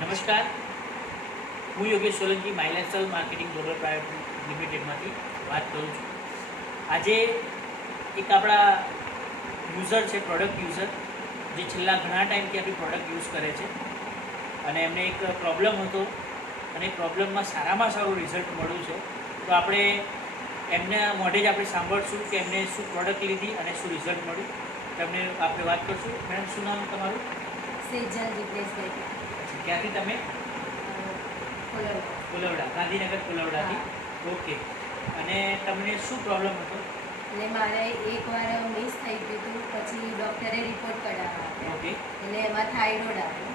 નમસ્કાર, હું યોગેશ સોલંકી માઇલેન્સલ માર્કેટિંગ ગ્લોબલ પ્રાઇવેટ લિમિટેડમાંથી વાત કરું છું. આજે એક આપણા યુઝર છે, પ્રોડક્ટ યુઝર, જે છેલ્લા ઘણા ટાઈમથી આપણી પ્રોડક્ટ યુઝ કરે છે અને એમને એક પ્રોબ્લેમ હતો અને પ્રોબ્લેમમાં સારામાં સારું રિઝલ્ટ મળ્યું છે. તો આપણે એમના મોઢે જ આપણે સાંભળશું કે એમને શું પ્રોડક્ટ લીધી અને શું રિઝલ્ટ મળ્યું. તમને આપણે વાત કરશું. મેડમ, શું નામ તમારું? સેજલ જીગ્નેશભાઈ. ક્યાંથી તમે? કુલવડા, ગાંધીનગર કુલવડાથી. ઓકે. અને તમને શું પ્રોબ્લેમ હતો? એટલે મારે એકવાર મિસ થઈ ગયું હતું, પછી ડૉક્ટરે રિપોર્ટ કઢાવ્યા. ઓકે. એટલે એમાં થાઇરોઇડ આવ્યો.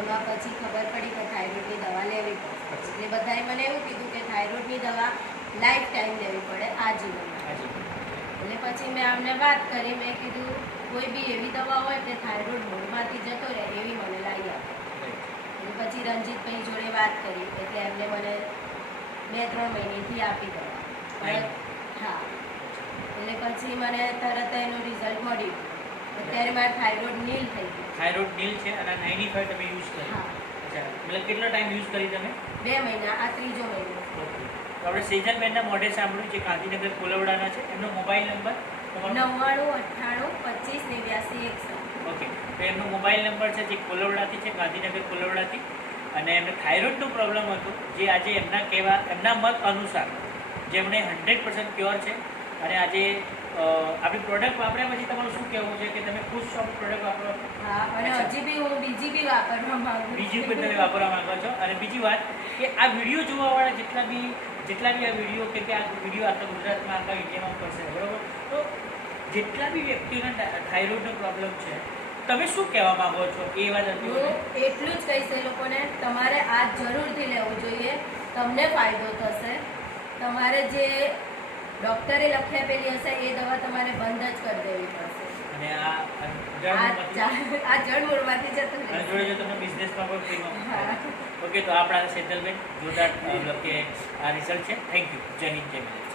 એમાં પછી ખબર પડી કે થાઇરોઇડની દવા લેવી પડે. એટલે બધાએ મને એવું કીધું કે થાઇરોઇડની દવા લાઈફ ટાઈમ લેવી પડે, આજીવન. એટલે પછી મેં આમને વાત કરી, મેં કીધું કોઈ બી એવી દવા હોય કે થાઇરોઇડ મૂળમાંથી જતો રહે એવી મને લાવી આપો. એટલે પછી રણજીતભાઈ જોડે વાત કરી, એટલે એમને મને 2-3 મહિનેથી આપી દવા. હા. એટલે પછી મને તરત એનું રિઝલ્ટ મળ્યું. અત્યારે મારે થાઇરોઇડ નીલ થઈ ગયું. થાઇરોઇડ નીલ છે અને 95 તમે યુઝ કરી? હા. અચ્છા, મતલબ કેટલો ટાઈમ યુઝ કરી તમે? 2 મહિના, આ 3જો મહિનો. ઓકે. તો આપણે સેજલબેનના મોઢે સાંભળ્યું છે, ગાંધીનગર કોલવડાના છે. એમનો મોબાઈલ નંબર? 9998258961. ઓકે. તો એમનો મોબાઈલ નંબર છે, જે કોલવડાથી છે, ગાંધીનગર કોલવડાથી. અને એમને થાઇરોઇડનો પ્રોબ્લેમ હતો, જે આજે એમના મત અનુસાર જેમણે 100% પ્યોર છે. અને આજે આપણી પ્રોડક્ટ વાપર્યા પછી તમારું શું કહેવું છે કે તમે ખુશ છો પ્રોડક્ટ વાપરો? હા, અને હજી બી હું બીજી બી વાપરવા માંગુ છું. બીજી પણ તમે વાપરવા માંગો છો. અને બીજી વાત કે આ વિડીયો જોવાવાળા જેટલા બી આ વિડીયો કે આ વિડીયો આખા ગુજરાતમાં, આખા ઇન્ડિયામાં પડશે, બરાબર? તો જેટલા બી વ્યક્તિઓને થાઇરોઇડનો પ્રોબ્લેમ છે, તમે શું કહેવા માંગો છો એ વાત? હું એટલું જ કહીશ એ લોકોને, તમારે આ જરૂરથી લેવું જોઈએ, તમને ફાયદો થશે. તમારે જે ડૉક્ટરે લખી આપેલી હશે એ દવા તમારે બંધ જ કરી દેવી પડશે. અને આ જળમૂળમાંથી જતું અને જોડે જો તમને બિઝનેસમાં પણ ફ્રીમાં. હા. ઓકે. તો આપણા સેજલબેન જોરદાર મતલબ કે આ રિઝલ્ટ છે. Thank you. જય હિન્દ, જય ભારત.